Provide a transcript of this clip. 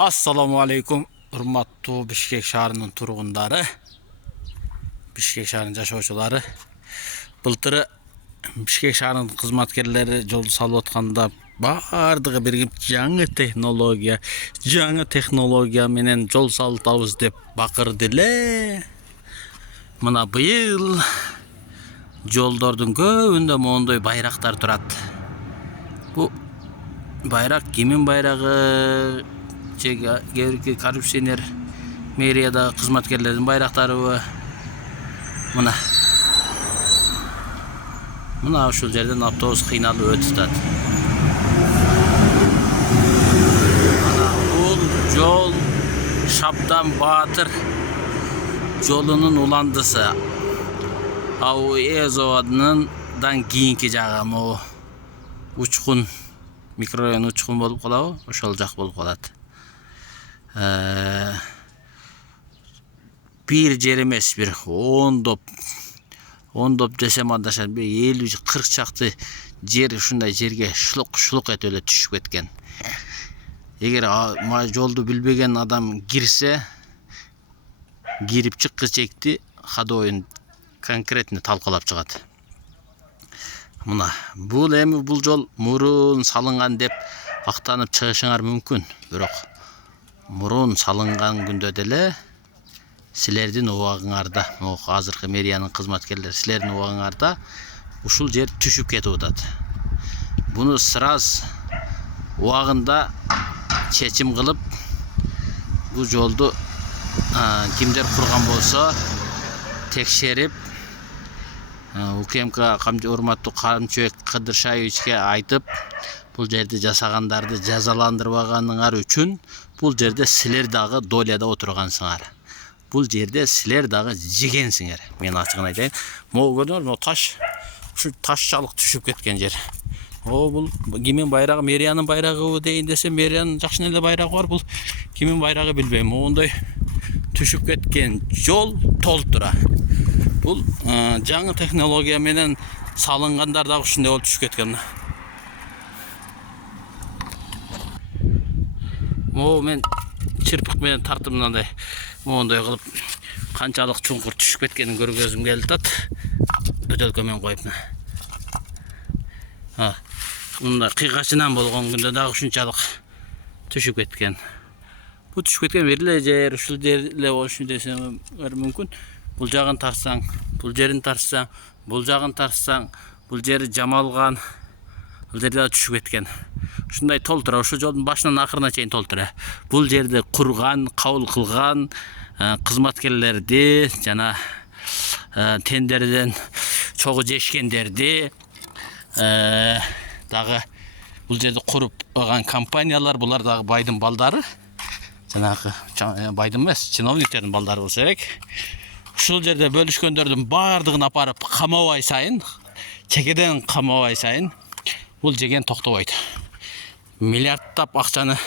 Assalamu alaikum, урматтуу Бишкек шаарынын тургундары, Бишкек шаарынын жашоочулары. Былтыры Бишкек шаарынын кызматкерлери жолду салып атканда баардыгы биригип жаңы технология менен жол салытабыз деп бакырды эле. Мына быйыл жолдордун көбүндө мондой байрактар турат. Бу байрак кимин байрагы? Георгий коррупционер мэрияда кызматкерлердин байрактарыбы? Мына ушул жерден автобус кыйналып өтүп атат. Бул жол Шабдан Баатыр жолунун уландысы. Ау Эзовадындан кийинки жагы могу Учкун микрорайон Учкун болуп калабы? Ошол жак болуп калат. Бир жер эмес, бир ондоп десем адашат, бир 50-40 чакты жер ушундай жерге шулук этип эле түшүп кеткен. Эгер жолду билбеген адам кирсе, кирип чыккы чекти ходовойн конкретно талкалап чыгат. Мына бул жол мурун салынган деп актанып чыгышыңар мүмкүн, бирок мурун салынган күндө деле силердин убагыңарда, азыркы мэриянын кызматкерлери силердин убагыңарда ушул жер түшүп кетип атат. Буну сразу убагында чечим кылып, бул жолду кимдер курган болсо текшерип, УКМК урматтуу Камчыбек Кыдыршаевичке айтып, бул жерди жасагандарды жазаландырбаганыңар үчүн бул жерде силер дагы доляда отургансыңар. Бул жерде силер дагы жегенсиңер. Мен ачыгын айтайын. Могу көрдүңөр, ушул ташчалык түшүп кеткен жер. Бул кимин байрагы? Мэриянын байрагыбы дейин десем, мэриянын жакшы эле байрагы бар. Бул кимин байрагы билбейм. Моундай түшүп кеткен жол толтура. Бул жаңы технология менен салынгандар дагы ушундай болуп түшүп кеткен. Мен чырпык менен тартып мындай моундай кылып канчалык чуңкур түшүп кеткенин көргөзүм келип атат. Бөтөлкө менен коюп. Мындай кыйгачынан болгон күндө дагы ушунчалык түшүп кеткен. Бул түшүп кеткен бир эле жер, ушул жер эле болушу десем мүмкүн. Бул жагын тарсаң, бул жерин тарсаң, бул жагын тарсаң, бул жери жамалган. Бул жерде түшүп кеткен. Ушундай толтура, ушул жолдун башынан акырына чейин толтура. Бул жерди курган, кабыл кылган кызматкерлерди, жана тендерден чогуу жешкендерди, дагы бул жерди куруп алган компаниялар, булар дагы байдын балдары. Жанагы байдын эмес, чиновниктердин балдары болсо керек. Ушул жерде бөлүшкөндөрдүн баардыгын апарып камабай сайын, чекеден камабай сайын бул жеген токтобойт. Миллиардтап акчаны